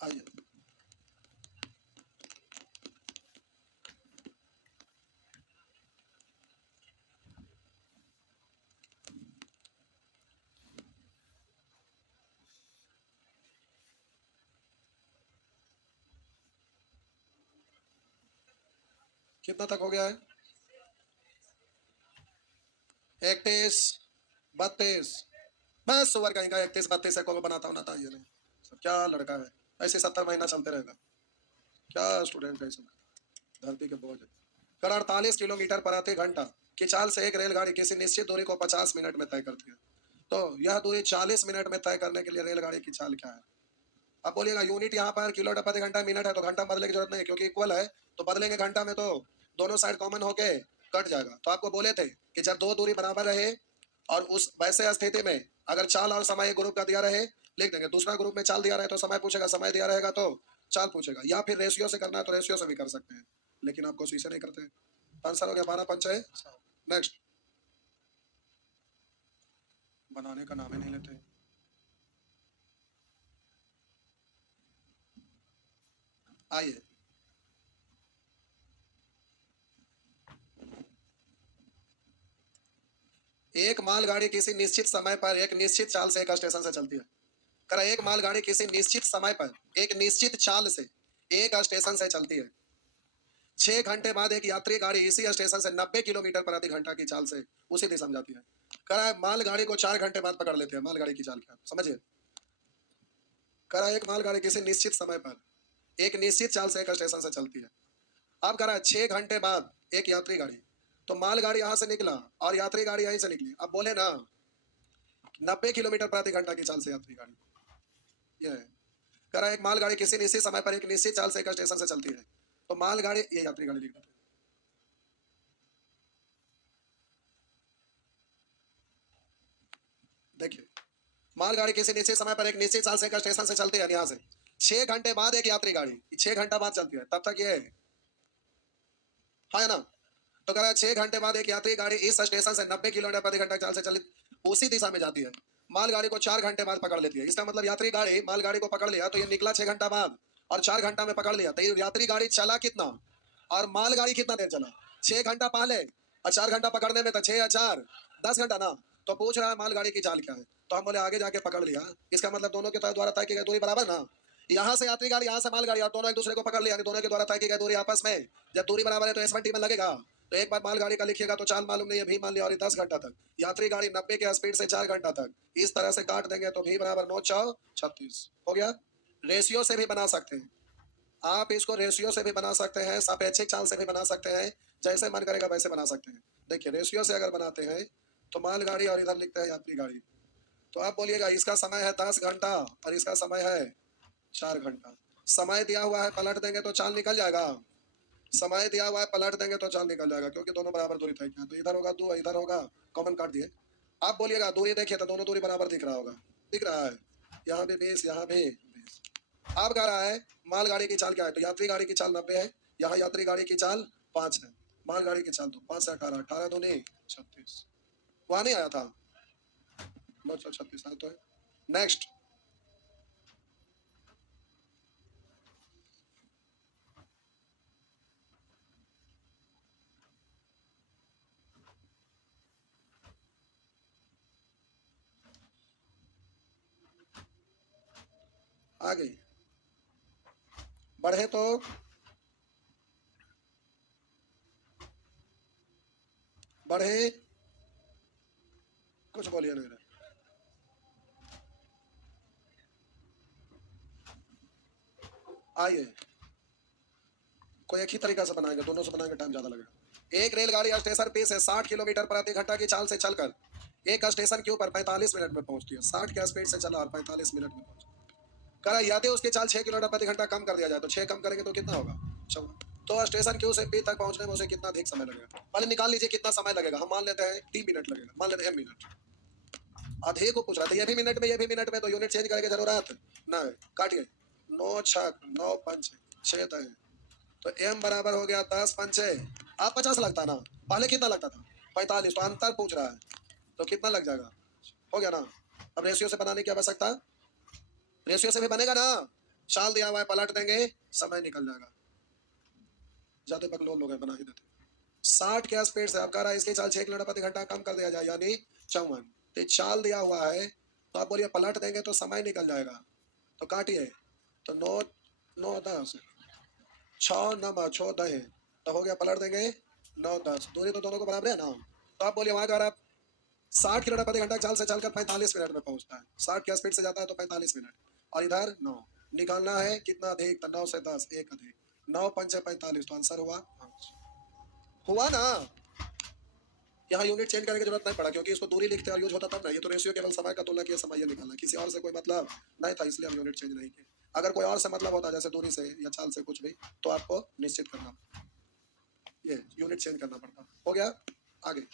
आइए, कितना तक हो गया है? 31, 32, बस सुअर कहीं का 31 32 को बनाता होना था ये नहीं। सब क्या लड़का है, ऐसे 70 महीना चलते रहेगा। क्या स्टूडेंट है इसमें, धरती के बोझ। कर 48 किलोमीटर प्रति घंटा की चाल से एक रेलगाड़ी किसी निश्चित दूरी को 50 मिनट में तय करती है। तो यह दूरी 40 मिनट में तय करने के लिए रेलगाड़ी की चाल क्या है? अब बोलिएगा यूनिट यहाँ पर किलोमीटर प्रति घंटा मिनट है, तो घंटा बदलने की जरूरत नहीं है क्योंकि इक्वल है। तो बदलेंगे घंटा में तो दोनों साइड कॉमन होके कट जाएगा। तो आपको बोले थे कि जब दो दूरी बराबर रहे और उस वैसे स्थिति में अगर चाल और समय एक ग्रुप का दिया रहे लिख देंगे, दूसरा ग्रुप में चाल दिया रहे तो समय पूछेगा, समय दिया रहेगा तो चाल पूछेगा, या फिर रेशियो से करना है तो रेशियो से भी कर सकते हैं, लेकिन आपको शीशे नहीं करते। आंसर हो गया 12 पंचे। नेक्स्ट, बनाने का नाम ही नहीं लेते। आइए, एक मालगाड़ी किसी निश्चित समय पर एक निश्चित चाल से एक स्टेशन से चलती है। कर एक मालगाड़ी किसी निश्चित समय पर एक निश्चित चाल से एक स्टेशन से चलती है। 6 घंटे बाद एक यात्री गाड़ी इसी स्टेशन से 90 किलोमीटर प्रति घंटा की चाल से उसी दिशा में जाती है। करा मालगाड़ी को 4 घंटे बाद पकड़ लेते हैं, मालगाड़ी की चाल क्या समझिए। करा एक मालगाड़ी किसी निश्चित समय पर एक निश्चित चाल से एक स्टेशन से चलती है। अब करा 6 घंटे बाद एक यात्री गाड़ी, तो मालगाड़ी यहां से निकला और यात्री गाड़ी यहीं से निकली। अब बोले ना 90 किलोमीटर प्रति घंटा की चाल से यात्री गाड़ी। यह करा एक मालगाड़ी किसी निश्चित समय पर एक निश्चित चाल से एक स्टेशन से चलती है, तो मालगाड़ी ये यात्री गाड़ी लिख देते हैं। देखिए, मालगाड़ी किसी निश्चित समय पर एक निश्चित चाल से एक स्टेशन से चलती है, यहाँ से 6 घंटे बाद एक यात्री गाड़ी 6 घंटा बाद चलती है, तब तक ये है ना। तो कह रहा है 6 घंटे बाद एक यात्री गाड़ी इस स्टेशन से 90 किलोमीटर प्रति घंटा चाल से चलित उसी दिशा में जाती है। मालगाड़ी को 4 घंटे बाद पकड़ लेती है। इसका मतलब यात्री गाड़ी मालगाड़ी को पकड़ लिया तो ये निकला 6 घंटा बाद और 4 घंटा में पकड़ लिया, तो ये यात्री गाड़ी चला कितना और मालगाड़ी कितना देर चला? 6 घंटा पहले और 4 घंटा पकड़ने में, तो 6 या 4 10 घंटा ना। तो पूछ रहा है मालगाड़ी की चाल क्या है, तो हम बोले आगे जाके पकड़ लिया। इसका मतलब दोनों के द्वारा तय की गई दूरी बराबर ना। यहाँ से यात्री गाड़ी यहाँ से मालगाड़ी और दोनों एक दूसरे को पकड़ लिया, दोनों के द्वारा तय की गई दूरी आपस में जब दूरी बराबर है तो S1T में लगेगा। तो एक बार मालगाड़ी का लिखिएगा तो चाल मालूम नहीं है, भी मान लिया, और 10 घंटा तक यात्री गाड़ी 90 के स्पीड से 4 घंटा तक इस तरह से काट देंगे तो भी बराबर 9 4 36 हो गया। रेशियो से भी बना सकते हैं आप, इसको रेशियो से भी बना सकते हैं, सापेक्षिक चाल से भी बना सकते हैं, जैसे मन करेगा वैसे बना सकते हैं। देखिए रेशियो से अगर बनाते हैं तो मालगाड़ी और इधर लिखते हैं यात्री गाड़ी, तो आप बोलिएगा इसका समय है 10 घंटा और इसका समय है 4 घंटा। समय दिया हुआ है पलट देंगे तो चाल निकल जाएगा, समय दिया हुआ है पलट देंगे तो चाल निकल जाएगा क्योंकि दोनों बराबर दूरी तय किया। तो इधर होगा 2 इधर होगा, कॉमन काट दिए। आप बोलिएगा दूरी देखिए तो दोनों दूरी बराबर दिख रहा होगा, दिख रहा है, यहाँ भी 20 यहाँ भी 20। आप कह रहा है मालगाड़ी की चाल क्या है, तो यात्री गाड़ी की चाल 90 है, यहाँ यात्री गाड़ी की चाल 5 है, मालगाड़ी की चाल तो 5 से 18 18 दूनी 36, वहां नहीं आया था 936 तो है। नेक्स्ट, आगे बढ़े तो बढ़े, कुछ बोलिए नहीं रहे। आइए कोई एक ही तरीका से बनाएंगे, दोनों से बनाएंगे टाइम ज्यादा लगेगा। एक रेलगाड़ी स्टेशन P से 60 किलोमीटर प्रति घंटा की चाल से चलकर एक स्टेशन Q पर 45 मिनट में पहुंचती है। 60 के स्पीड से चला और 45 मिनट में पहुंचा। करा यदि उसकी चाल 6 किलोमीटर प्रति घंटा कम कर दिया जाए तो 6 कम करेंगे तो कितना होगा 14। तो स्टेशन Q से P तक पहुंचने में उसे कितना अधिक समय लगेगा, पहले निकाल लीजिए कितना समय लगेगा। हम मान लेते हैं 3 मिनट लगेगा, मान लेते हैं मिनट। अधिक को पूछ रहा था, ये भी मिनट में ये भी मिनट में, तो यूनिट चेंज करेंगे जरूरत ना, काटिए 9 6 9 5 6 तय, तो m बराबर हो गया 10 पंचे। आप 50 लगता ना, पहले कितना लगता था 45, तो अंतर पूछ रहा है तो कितना लग जाएगा, हो गया ना। अब रेशियो से बनाने की आवश्यकता, रेशियो से भी बनेगा ना, चाल दिया हुआ है, पलट देंगे, समय निकल जाएगा। ज्यादा बकलोल लोग हैं, बना ही देते। 60 के स्पीड से अब कह रहा है इसकी चाल 6 किलोमीटर प्रति घंटा कम कर दिया जाए, यानी 54। तो चाल दिया हुआ है, तो आप बोलिए पलट देंगे तो समय निकल जाएगा। तो काटिए, तो 9 9 10 6 9 6 10, तो हो गया, पलट देंगे 9 10, दूरी तो दोनों को बराबर है ना। तो आप बोलिए वहां का 60 किलोमीटर प्रति घंटा चाल से चलकर 45 मिनट में पहुंचता है, 60 की स्पीड से जाता है तो 45 मिनट, और इधर 9 निकालना है कितना अधिक, तो 9 से 10 एक अधिक, 9 5 45, तो आंसर हुआ 5। हुआ ना। यहाँ यूनिट चेंज करने की जरूरत नहीं पड़ा, क्योंकि इसको दूरी लिखते और यूज होता तब ना। ये तो रेशियो केवल समय का तुलना किया, समय ये निकालना, किसी और से कोई मतलब नहीं था, इसलिए हम यूनिट चेंज नहीं किए। अगर कोई और से मतलब होता, जैसे दूरी से या चाल से कुछ भी, तो आपको निश्चित करना, ये यूनिट चेंज करना पड़ता। हो गया, आगे।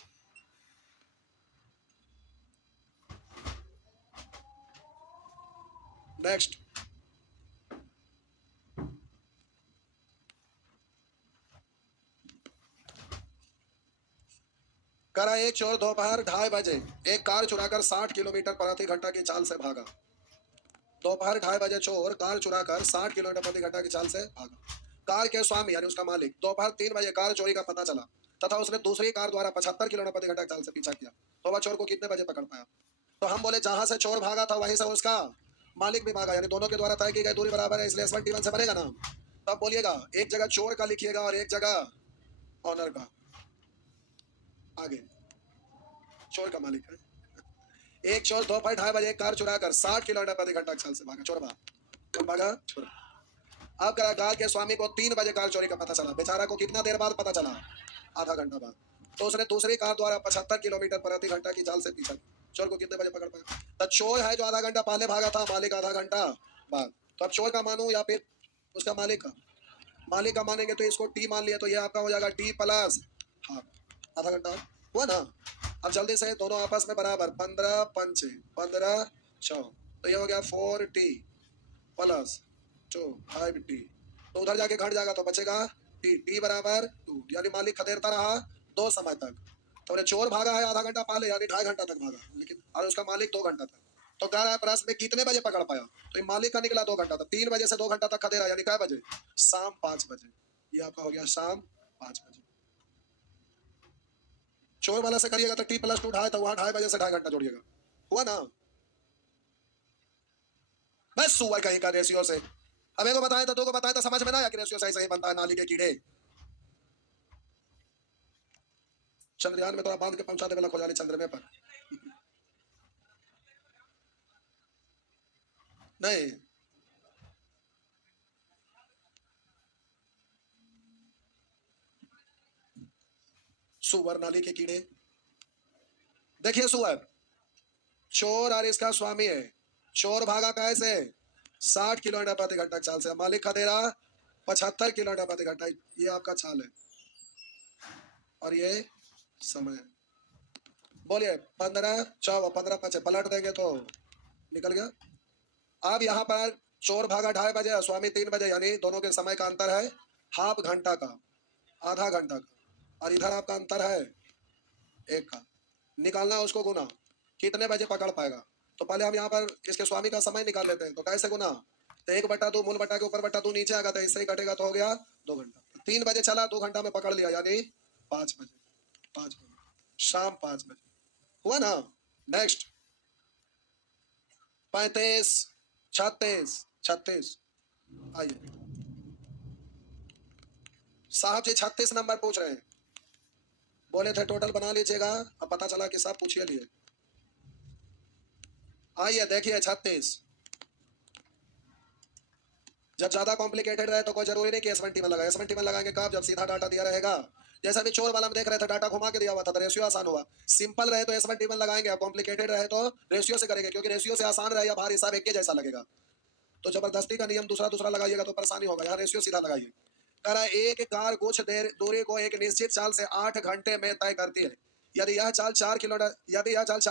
नेक्स्ट, करा एक चोर दोपहर 2:30 बजे एक कार चुराकर 60 किलोमीटर प्रति घंटा की चाल से भागा। दोपहर 2:30 बजे चोर कार चुराकर 60 किलोमीटर प्रति घंटा की चाल से भागा। कार के स्वामी यानी उसका मालिक दोपहर 3 बजे कार चोरी का पता चला तथा उसने दूसरी कार द्वारा 75 किलोमीटर प्रति घंटा की चाल से पीछा किया, तो वह चोर को कितने बजे पकड़ पाया। तो हम बोले जहां से चोर भागा था वहीं से उसका मालिक भी भागा, यानी दोनों के द्वारा तय की गई दूरी बराबर है, इसलिए S1 T1 से बनेगा ना। तब बोलिएगा एक जगह चोर का लिखिएगा और एक जगह ऑनर का। आगे, चोर का मालिक है। एक चोर दोपहर 2:30 बजे एक कार चुराकर 60 किलोमीटर प्रति घंटा की चाल से भागा। चोर भागा, कब भागा, चोर। अब कार के स्वामी को 3 बजे कार चोरी का पता चला, बेचारा को कितना देर बाद पता चला, आधा घंटा बाद। तो उसने दूसरी कार द्वारा 75 किलोमीटर प्रति घंटा की चाल से पीछा। चोर को कितने बजे पकड़ पाया। तो चोर है जो आधा घंटा पहले भागा था, मालिक आधा घंटा बाद। तो अब चोर का मानूं या फिर उसका मालिक का। मालिक का मानेंगे तो इसको टी मान लिया, तो ये आपका हो जाएगा टी प्लस हाफ, आधा घंटा हुआ ना। अब जल्दी से दोनों आपस में बराबर, 15 पंचे 15 6, तो ये हो गया 4T प्लस 5T। तो उधर जाके घट जाएगा तो बचेगा टी, टी बराबर 2, यानी मालिक खदेड़ता रहा 2 समय तक। तो चोर भागा है आधा घंटा पहले, यानी 2.5 घंटा तक भागा, लेकिन और उसका मालिक 2 घंटा तक। तो कह रहा है प्रश्न में कितने बजे पकड़ पाया, तो ये मालिक का निकला 2 घंटा तक, 3 बजे से 2 घंटा तक खदेड़ा, यानी क्या बजे, शाम 5 बजे। ये आपका हो गया शाम 5 बजे। चोर वाला से करिएगा तो टी प्लस 2 2.5, तो वहां 2.5 बजे से 2.5 घंटा जोड़िएगा, हुआ ना। बस सुअर कहीं का रेशियो से हमें को बताए तो 2 को बताए तो समझ में ना आया कि रेशियो सही सही बनता है, नाली के कीड़े। चंद्रयान में तो आप बांध के पहुंचा देगा खोजाली चंद्रमा पर, नहीं। सुअर नाली के कीड़े, देखिए सुअर चोर और इसका स्वामी है। चोर भागा कैसे, 60 किलोमीटर प्रति घंटा चाल से, मालिक का दे रहा 75 किलोमीटर प्रति घंटा। ये आपका चाल है और ये समय है। बोलिए 15 4 15 5 पलट देंगे तो निकल गया। अब यहाँ पर चोर भागा 2:30 बजे, स्वामी 3 बजे, यानी दोनों के समय का अंतर है हाफ घंटा का, आधा घंटा का, और इधर आपका अंतर है 1 का। निकालना है उसको गुना, कितने बजे पकड़ पाएगा। तो पहले हम यहाँ पर इसके स्वामी का समय निकाल लेते हैं, तो कैसे गुना, तो 1/2 मूल बटा के ऊपर बटा 2 नीचे आएगा, तो इससे ही कटेगा, तो हो गया 2 घंटा। 3 बजे चला, 2 घंटा में पकड़ लिया, यानी 5 बजे, 5 बजे शाम 5 बजे, हुआ ना। नेक्स्ट 35 36 36, आइए साहब जी 36 नंबर पूछ रहे हैं, बोले थे टोटल बना लीजिएगा, अब पता चला कि साहब पूछिए लिए। आइए देखिए 36, जब ज्यादा कॉम्प्लिकेटेड रहे तो कोई जरूरी नहीं कि S1 T1 लगाए, S1 T1 लगाएंगे कब, जब सीधा डाटा दिया रहेगा। जैसा भी चोर वाला में देख रहे थे, डाटा घुमा के दिया हुआ था तो रेशियो आसान हुआ। सिंपल रहे तो S1 T1 लगाएंगे, अब कॉम्प्लिकेटेड रहे तो रेशियो से करेंगे, क्योंकि रेशियो से आसान रहे या भारी सब एक जैसा लगेगा। तो जबरदस्ती का नियम दूसरा दूसरा लगाइएगा तो परेशानी होगा, यहाँ रेशियो सीधा लगाइए। कह रहा है एक कार कुछ देर दूरी को एक निश्चित चाल से 8 घंटे में तय करती है। यदि यह चाल 4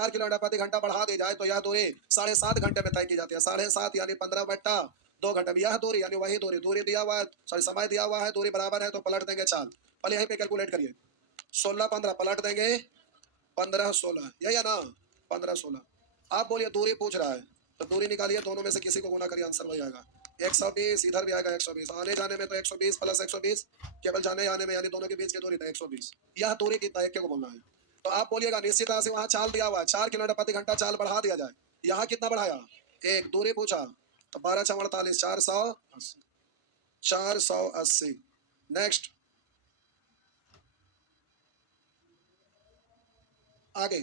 किलोमीटर प्रति घंटा बढ़ा दी जाए तो यह दूरी 7.5 घंटे में तय की जाती है। 7.5 यानी 15/2 घंटे में यह दूरी, यानी वही दूरी, दूरी दिया हुआ है, सॉरी समय दिया हुआ है, दूरी बराबर है, तो पलट देंगे चाल। पहले यहीं पे कैलकुलेट करिए, 16 15 पलट देंगे 15 16, यही है ना, 15 16। आप बोलिए दूरी पूछ रहा है तो दूरी निकालिए, दोनों में से किसी को गुना करिए, आंसर वही आएगा। 120 इधर भी आएगा 120, आने जाने में तो 120 प्लस 120, केवल जाने आने में यानी दोनों के बीच की दूरी था 120। यह दूरी कितना एक को बोलना है। तो आप बोलिएगा निश्चित तरह से वहां चाल दिया हुआ है 4 किलोमीटर प्रति घंटा, चाल बढ़ा दिया जाए। यहाँ कितना बढ़ाया, एक दूरी पूछा तो 12 × 48 480, 480। नेक्स्ट आगे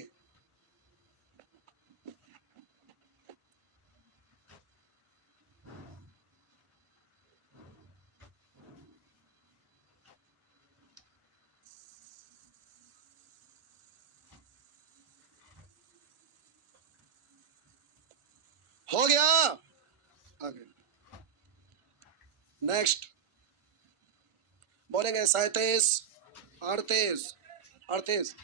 हो गया। आगे नेक्स्ट बोलेंगे 37 38 38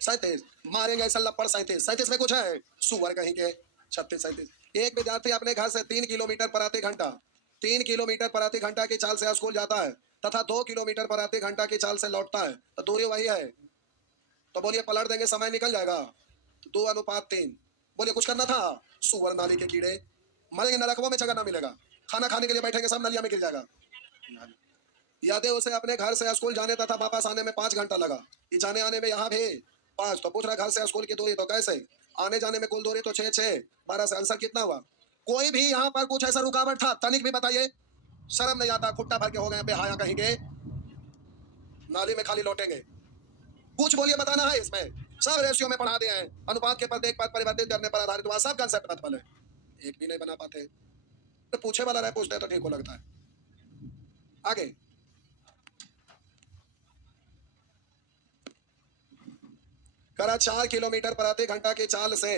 37, मारेंगे ऐसा लपड़ 37 37 में कुछ है सुअर कहीं के 36 37। एक विद्यार्थी अपने घर से 3 किलोमीटर प्रति घंटा 3 किलोमीटर प्रति घंटा की चाल से स्कूल जाता है तथा 2 किलोमीटर प्रति घंटा की चाल से लौटता है, तो दूरी वही है। तो बोलिए पलट देंगे समय निकल जाएगा, 2:3। बोलिए कुछ करना था, सुअर नाली के कीड़े मरेंगे, नरकों में जगह ना मिलेगा, खाना खाने के लिए बैठेंगे सब नलिया में गिर जाएगा। यदि उसे अपने घर से स्कूल जाने तथा वापस आने में 5 घंटा लगा, ये जाने आने में यहाँ भी 5, तो पूछ रहा घर से स्कूल की दूरी तो कैसे, आने जाने में कुल दूरी तो 6 6 12 से आंसर कितना हुआ। कोई भी यहाँ पर कुछ ऐसा रुकावट था, तनिक भी बताइए, शर्म नहीं आता, खुट्टा भर के हो गए बेहाया कहीं के, नाली में खाली लौटेंगे। कुछ बोलिए बताना है इसमें, सब रेशियो में पढ़ा दिए हैं, अनुपात के प्रत्येक पद परिवर्तित करने पर आधारित वहां सब कंसेप्ट पता है, एक भी नहीं बना पाते, तो पूछे वाला रहे पूछते तो ठीक हो लगता है। आगे करा 4 किलोमीटर प्रति घंटा की चाल से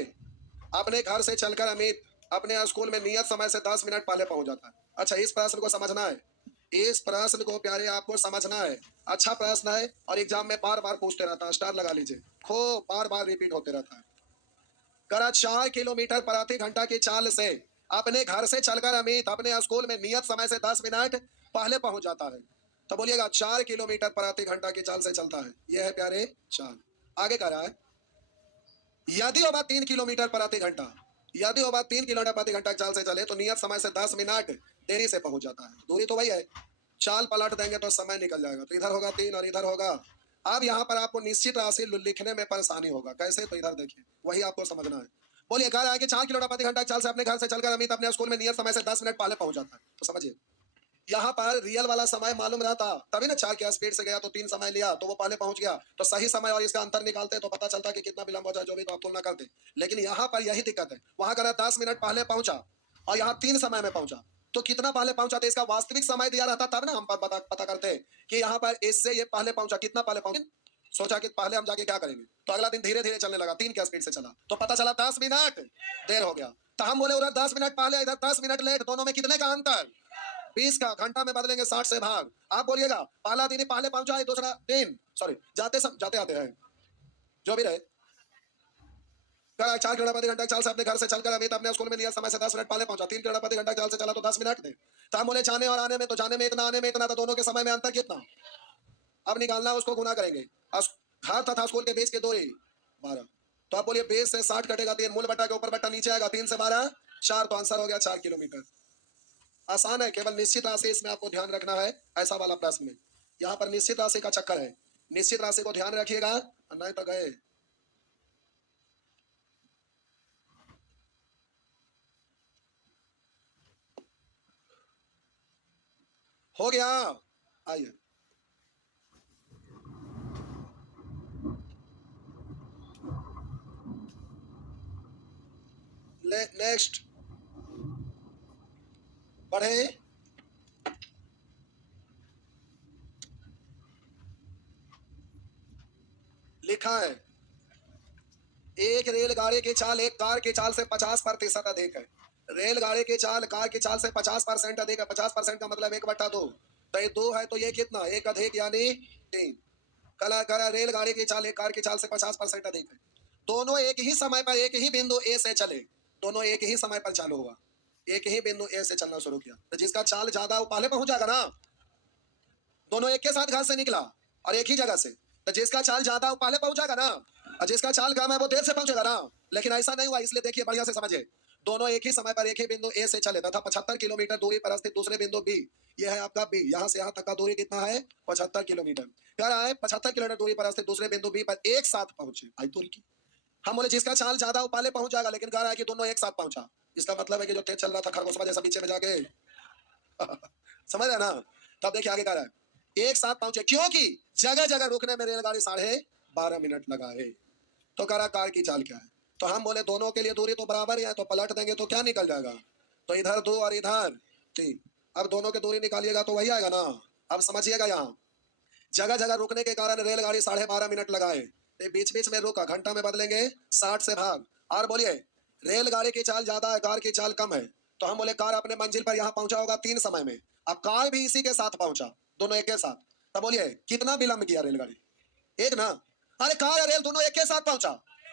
अपने घर से चलकर अमित अपने स्कूल में नियत समय से 10 मिनट पहले पहुंच जाता है। अच्छा इस प्रश्न को समझना है, इस प्रश्न को प्यारे आपको समझना है, अच्छा प्रश्न है और एग्जाम में बार बार पूछते रहता है, स्टार लगा लीजिए, खो बार बार रिपीट होते रहता है। करा 4 किलोमीटर प्रति घंटा की चाल से अपने घर से चलकर अमित अपने स्कूल में नियत समय से 10 मिनट पहले पहुंच जाता है, तो बोलिएगा 4 किलोमीटर प्रति घंटा की चाल से चलता है, यह है प्यारे चाल। आगे कह रहा है यदि वह 3 किलोमीटर प्रति घंटा, यदि वह 3 किलोमीटर प्रति घंटा चाल से चले तो नियत समय से 10 मिनट देरी से पहुंच जाता है, दूरी तो वही है, चाल पलट देंगे तो समय निकल जाएगा, तो इधर होगा 3 और इधर होगा। अब यहाँ पर आपको निश्चित राशि लिखने में परेशानी होगा, कैसे, तो इधर देखिए वही आपको समझना है। बोलिए कह रहा है कि 4 किलोमीटर प्रति घंटा चाल से अपने घर से चलकर अमित अपने स्कूल में नियत समय से 10 मिनट पहले पहुंच जाता है, तो समझिए यहाँ पर रियल वाला समय मालूम रहता तभी ना 4 की स्पीड से गया तो 3 समय लिया तो वो पहले पहुंच गया, तो सही समय और इसका अंतर निकालते तो पता चलता कि कितना विलंब हो जाए, जो भी तो आप तुलना करते। लेकिन यहाँ पर यही दिक्कत है, वहां करा 10 मिनट पहले पहुंचा और यहाँ 3 समय में पहुंचा, तो कितना पहले पहुंचा, तो इसका वास्तविक समय दिया रहता तब ना हम पता करते कि यहाँ पर इससे ये पहले पहुंचा, कितना पहले पहुंचा, सोचा कि पहले हम जाके क्या करेंगे, तो अगला दिन धीरे धीरे चलने लगा, 3 की स्पीड से चला तो पता चला 10 मिनट देर हो गया, तो हम बोले उधर 10 मिनट पहले इधर 10 मिनट लेट, दोनों में कितने का अंतर, 20 का, घंटा में बदलेंगे 60 से भाग। आप बोलिएगा पहला दिन ही पहले पहुंचा है, दूसरा दिन सॉरी जाते आते हैं जो भी रहे, 4 किलोमीटर प्रति घंटा चाल से अपने घर से चलकर अमित अपने स्कूल में नियत समय से 10 मिनट पहले पहुंचा, 3 किलोमीटर प्रति घंटा चाल से चला तो 10 मिनट थे, तो हम बोले जाने और आने में, तो जाने में इतना आने में इतना, तो दोनों के समय में अंतर कितना, अब निकालना उसको गुना करेंगे, घर तथा स्कूल के बीच की दूरी 12, तो आप बोलिए 20 से 60 कटेगा 3, मूल बट्टा के ऊपर बट्टा नीचे आएगा, 3 से 12 4, तो आंसर हो गया 4 किलोमीटर। आसान है, केवल निश्चित राशि इसमें आपको ध्यान रखना है, ऐसा वाला प्रश्न में यहाँ पर निश्चित राशि का चक्कर है, निश्चित राशि को ध्यान रखिएगा नहीं तो गए। हो गया, आइए नेक्स्ट बढ़े। लिखा है एक रेलगाड़ी की चाल एक कार की चाल से 50% अधिक है, रेलगाड़ी की चाल कार की चाल से 50% अधिक है, 50% का मतलब 1/2, तो ये 2 है तो ये कितना, 1 अधिक यानी 3, कला रेलगाड़ी की चाल एक कार की चाल से 50% अधिक है, दोनों एक ही समय पर एक ही बिंदु ए से चले, दोनों एक ही समय पर चालू हुआ, एक ही बिंदु ए से चलना शुरू किया, तो जिसका चाल ज्यादा वो पहले पहुंच जाएगा ना, दोनों एक के साथ घर से निकला और एक ही जगह से, तो जिसका चाल ज्यादा वो पहले पहुंच जाएगा ना, और जिसका चाल कम है वो देर से पहुंचेगा ना, लेकिन ऐसा नहीं हुआ, इसलिए देखिए बढ़िया से समझिए, दोनों एक ही समय पर एक ही बिंदु ए से चले तथा 75 किलोमीटर दूरी पर स्थित दूसरे बिंदु बी, यह है आपका बी, यहाँ से यहाँ तक का दूरी कितना है 75 किलोमीटर। कह रहा है 75 किलोमीटर दूरी पर स्थित दूसरे बिंदु बी पर एक साथ पहुंचे। आई दूरी की हम बोले जिसका चाल ज्यादा वो पहले पहुंच जाएगा, लेकिन कह रहा है कि दोनों एक साथ पहुंचा। इसका मतलब है कि जो तेज चल रहा था खरगोशवा जैसा पीछे में जाके समझ रहे ना। तब देखिए आगे कह रहा है एक साथ पहुंचे क्योंकि जगह जगह रुकने में रेलगाड़ी 12.5 मिनट लगाए। तो कह रहा कार की चाल क्या है, तो हम बोले दोनों के लिए दूरी तो बराबर ही है, तो पलट देंगे तो क्या निकल जाएगा, तो इधर 2 और इधर 3। अब दोनों की दूरी निकालिएगा तो वही आएगा ना। अब समझिएगा यहाँ जगह जगह रुकने के कारण रेलगाड़ी 12.5 मिनट लगाए, बीच बीच में रुका, घंटा में बदलेंगे 60 से भाग। और बोलिए रेलगाड़ी की चाल ज्यादा है, कार की चाल कम है, तो हम बोले कार अपने मंजिल पर यहाँ पहुंचा होगा 3 समय में, अब कार भी इसी के साथ पहुंचा, दोनों एक के साथ। तब बोलिए कितना विलंब किया रेलगाड़ी, एक ना। अरे कार और रेल दोनों एक के साथ पहुंचा,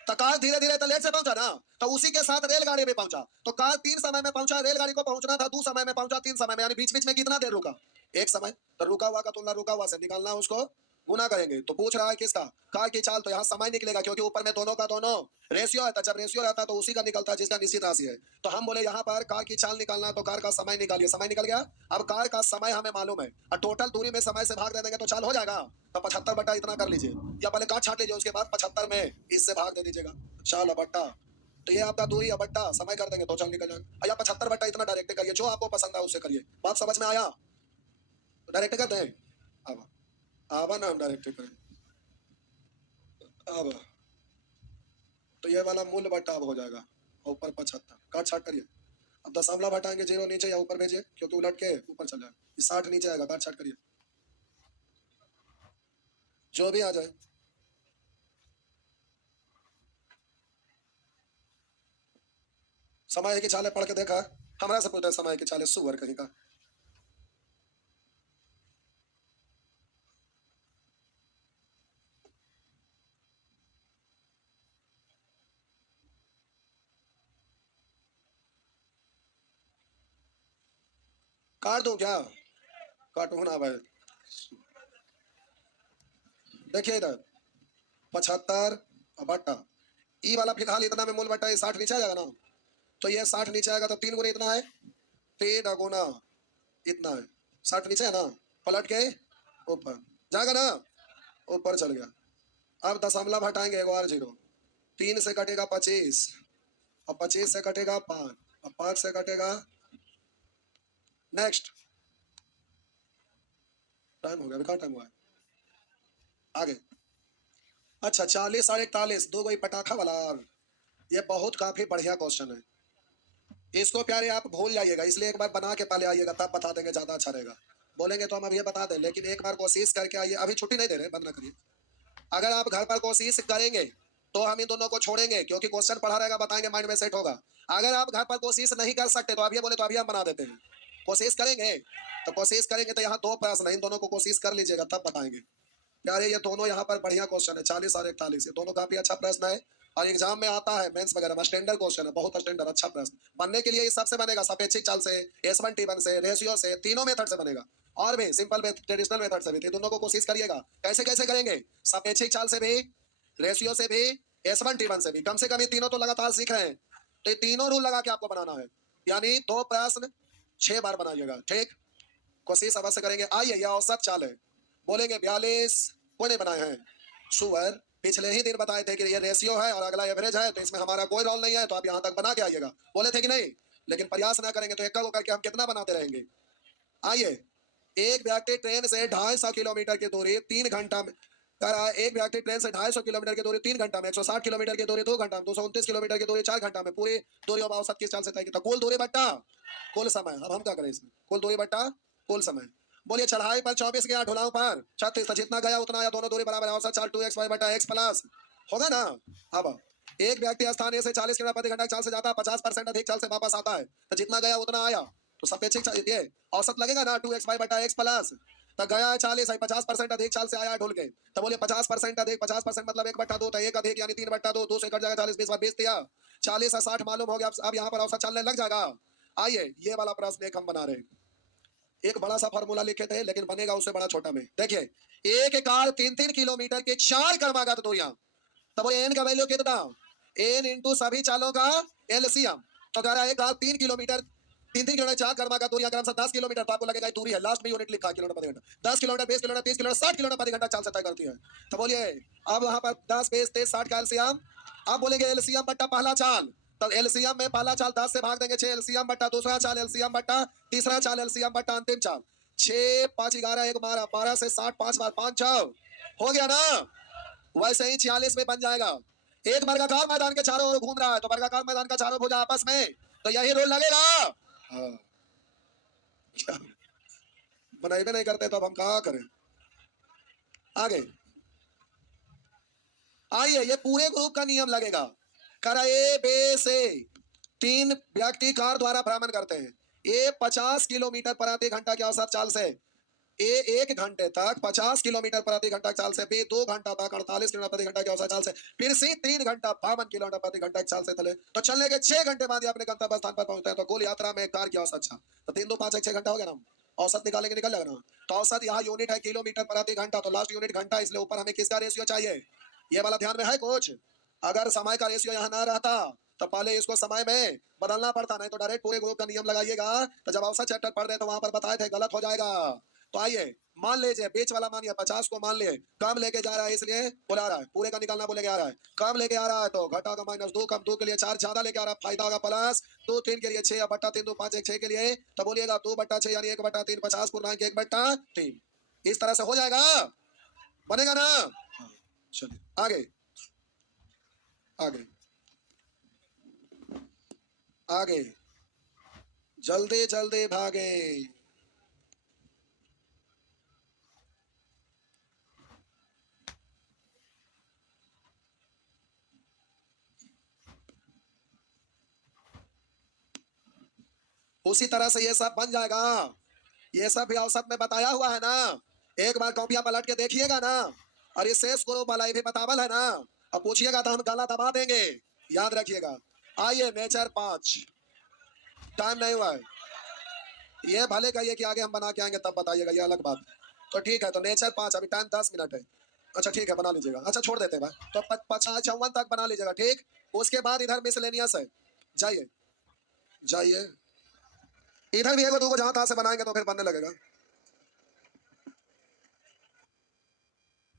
तो कार धीरे धीरे तो लेट से पहुंचा ना, तो उसी के साथ रेलगाड़ी भी पहुंचा। तो कार 3 समय में पहुंचा, रेलगाड़ी को पहुंचना था 2 समय में, पहुंचा 3 समय में, यानी बीच बीच में कितना देर रुका, एक समय। तो रुका हुआ का तुलना रुका हुआ से निकालना, उसको गुना करेंगे। तो पूछ रहा है किसका, कार की चाल, तो यहाँ समय निकलेगा क्योंकि ऊपर में दोनों का दोनों रेशियो है, जब रेशियो रहता है तो उसी का निकलता है जिसका निश्चित राशि है। तो हम बोले यहाँ पर कार की चाल निकालना है तो कार का समय निकालिए, समय निकल गया। अब कार का समय हमें मालूम है और टोटल दूरी में समय से भाग दे देंगे तो चाल हो जाएगा। तो 75 बटा इतना कर लीजिए, या पहले काट छाट लीजिए, उसके बाद 75 में इससे भाग दे दीजिएगा, चाल बट्टा। तो ये आपका दूरी बट्टा समय कर देंगे तो चाल निकल जाएगा। या 75 बट्टा इतना डायरेक्ट करिए, जो आपको पसंद है उससे करिए। बात समझ में आया, डायरेक्ट करते हैं। अब आवा ना हम डायरेक्ट करें। अब तो ये वाला मूल बट्टा अब हो जाएगा ऊपर 75, काट छाट करिए। अब दशमलव हटाएंगे 0 नीचे या ऊपर भेजिए क्योंकि उलट के ऊपर चल जाएगा, 60 नीचे आएगा, काट छाट करिए जो भी आ जाए। समय के चाले पढ़ के देखा, हमारा से पूछता है समय के चाले सुअर कहीं का। काट दूं क्या, काटू ना भाई। देखिए इधर 75 बट्टा ई वाला फिलहाल इतना में मूल बट्टा, ये 60 नीचे आ जाएगा ना, तो ये 60 नीचे आएगा तो 3 गुना इतना है, 3 गुना इतना है, 60 नीचे है ना, पलट के ऊपर जाएगा ना, ऊपर चल गया। अब दशमलव हटाएंगे एक और 0, 3 से कटेगा 25, और 25 से कटेगा 5, और 5 से कटेगा, नेक्स्ट टाइम हो गया, अभी कहाँ टाइम हुआ है आगे। अच्छा 40 और 41 दो कोई पटाखा वाला। ये बहुत काफी बढ़िया क्वेश्चन है, इसको प्यारे आप भूल जाइएगा, इसलिए एक बार बना के पहले आइएगा तब बता देंगे, ज्यादा अच्छा रहेगा। बोलेंगे तो हम अभी बता दें, लेकिन एक बार कोशिश करके आइए, अभी छुट्टी नहीं दे रहे, बंद ना करिए। अगर आप घर पर कोशिश करेंगे तो हम इन दोनों को छोड़ेंगे क्योंकि क्वेश्चन पढ़ा रहेगा, बताएंगे, माइंड में सेट होगा। अगर आप घर पर कोशिश नहीं कर सकते तो अभी बोले तो अभी हम बना देते हैं। कोशिश करेंगे तो कोशिश करेंगे तो यहाँ 2 प्रश्न है, इन दोनों को कोशिश कर लीजिएगा तब बताएंगे। यार ये दोनों यहाँ पर बढ़िया क्वेश्चन है, 40 और 41, ये दोनों काफी अच्छा प्रश्न है और एग्जाम में आता है, मेंस वगैरह में स्टैंडर्ड क्वेश्चन है, बहुत स्टैंडर्ड अच्छा प्रश्न। बनने के लिए इस सबसे बनेगा, सापेक्षिक चाल से, S1T1 से, रेशियो से, तीनों मेथड से बनेगा, और भी सिंपल ट्रेडिशनल मेथड से भी। तो दोनों को कोशिश करिएगा। कैसे कैसे करेंगे, सापेक्षिक चाल से भी, रेशियो से भी, S1T1 से भी, कम से कम ये तीनों तो लगातार सीख रहे हैं। तो ये तीनों रूल लगा के आपको बनाना है, यानी 2 प्रश्न 6 बार बनाइएगा, ठीक। कोशिश अवश्य करेंगे। आइए यह औसत चाल है, बोलेंगे 42 कोने बनाए हैं, सुअर पिछले ही दिन बताए थे कि ये रेशियो है और अगला एवरेज है, तो इसमें हमारा कोई रोल नहीं है, तो आप यहाँ तक बना के आइएगा, बोले थे कि नहीं। लेकिन प्रयास ना करेंगे तो एक करके हम कितना बनाते रहेंगे। आइए, एक व्यक्ति ट्रेन से 250 किलोमीटर की दूरी 3 घंटा में कर रहा है। एक व्यक्ति ट्रेन से 250 किलोमीटर की दूरी 3 घंटा में, 160 किलोमीटर की दूरी 2 घंटा में, 229 किलोमीटर की दूरी 4 घंटा में, पूरी दूरी और औसत किस चाल से तय की। तो कुल दूरी बट्टा कुल समय। अब हम क्या करें इसमें, कुल दूरी बट्टा कुल समय। बोलिए चढ़ाई पर 24 गया, ढुलाव पर 36, तो जितना गया उतना आया, दोनों दूरी बराबर है, औसत चाल 2xy बटा x प्लस होगा ना। अब एक व्यक्ति स्थान ए से 40 किलोमीटर प्रति घंटा चाल से जाता है, 50% अधिक चाल से वापस आता है, तो जितना गया उतना आया, तो सापेक्षिक ये औसत लगेगा ना 2xy बटा x प्लस। तो गया है 40 है, 50% अधिक चाल से आया ढुल के, तो बोलिए 50% अधिक, 50% मतलब 1/2, तो 1 अधिक यानी 3/2, 2 से कट जाएगा 40, 20 दिया, 40 और 60 मालूम हो गया। अब यहाँ पर औसत चलने लग जाएगा। आइए ये वाला प्रश्न एक हम बना रहे हैं, एक बड़ा सा फार्मूला लिखे थे लेकिन बनेगा उससे बड़ा छोटा में। देखिए एक कार 3-3 किलोमीटर के 4 क्रमागत दूरियां, तब एन का वैल्यू कितना, एन इंटू सभी चालों का एलसीएम, तो कह रहा है 3 किलोमीटर 3 किलोमीटर 4 कर्मा का दूरी अगर 10 किलोमीटर तो आपको लगेगा दूरी है, लास्ट में यूनिट लिखा है किलोमीटर प्रति घंटा। 10 किलोमीटर 20 किलोमीटर 30 किलोमीटर 60 किलोमीटर प्रति घंटा चाल से तय करती है। तो बोलिए अब वहां पर 10 20 30 60 का एलसीएम, अब बोलेंगे एलसीएम बट्टा पहला चाल, तो एलसीएम में पहला चाल 10 से भाग देंगे 6 एलसीएम बट्टा दूसरा चाल एलसीएम बट्टा तीसरा चाल एलसीएम बट्टा अंतिम चाल 6 5 11 1 12 12 से 60 5 बार 5 6 हो गया ना। वैसे ही 46 में बन जाएगा। एक वर्गाकार मैदान के चारों ओर घूम रहा है तो वर्गाकार मैदान का चारों भुजा आपस में, तो यही रोल लगेगा। हाँ बनाए नहीं करते तो अब हम क्या करें। आगे आइए, ये पूरे ग्रुप का नियम लगेगा। कर ए बे से 3 व्यक्ति कार द्वारा भ्रमण करते हैं। ए 50 किलोमीटर प्रति घंटा की औसत चाल से ए 1 घंटे तक 50 किलोमीटर प्रति घंटा चाल से, बी 2 घंटा तक 48 किलोमीटर प्रति घंटा की औसत चाल से, फिर सी 3 घंटा 52 किलोमीटर प्रति घंटा की चाल से चले तो चलने के 6 घंटे बाद ही अपने गंतव्य स्थान पर पहुंचते हैं। तो कुल यात्रा में कार की औसत चाल तो 3 2 5 1 6 घंटा हो गया ना। औसत निकालेंगे निकल जाएगा ना। तो औसत यहाँ यूनिट है किलोमीटर प्रति घंटा, तो लास्ट यूनिट घंटा, इसलिए ऊपर हमें किसका रेशियो चाहिए, ये वाला ध्यान में है कुछ। अगर समय का रेशियो यहाँ ना रहता तो पहले इसको समय में बदलना पड़ता, नहीं तो डायरेक्ट पूरे ग्रुप का नियम लगाइएगा तो जब औसत चैप्टर पढ़ रहे तो वहां पर बताए थे गलत हो जाएगा। तो आइए मान लीजिए बीच वाला मानिए 50 को मान लिए कम लेके जा रहा है इसलिए बुला रहा है, पूरे का निकालना बोलेगे आ रहा है, कम लेके आ रहा है तो घटा का -2, कम 2 के लिए 4, ज्यादा लेके आ रहा है फायदा होगा प्लस 2 3 के लिए 6 या बट्टा 3 2 5 1 6 के लिए तो बोलिएगा 2 बट्टा 6 यानी 1 बट्टा 3 50 पूर्णांक 1 बट्टा 3, इस तरह से हो जाएगा, बनेगा ना। चलिए आगे आगे आगे जल्दी जल्दी भागे। उसी तरह से ये सब बन जाएगा, ये सब भी औसत में बताया हुआ है ना। एक बार कॉपियां पलट के देखिएगा ना, और ये शेष ग्रुप वाला ये भी बतावल है ना, अब पूछिएगा तो हम गला दबा देंगे, याद रखिएगा। आइए नेचर 5, टाइम नहीं हुआ है, ये भले कहिए कि आगे हम बना के आएंगे तब बताइएगा, ये अलग बात है। तो ठीक है, तो नेचर 5 अभी टाइम 10 मिनट है। अच्छा ठीक है बना लीजिएगा, अच्छा छोड़ देते हैं भाई, तो 55 तक बना लीजिएगा ठीक। उसके बाद इधर मिसलेनियस है, जाइए जाइए इधर भी एक दो जहां तहां से बनाएंगे तो फिर बनने लगेगा।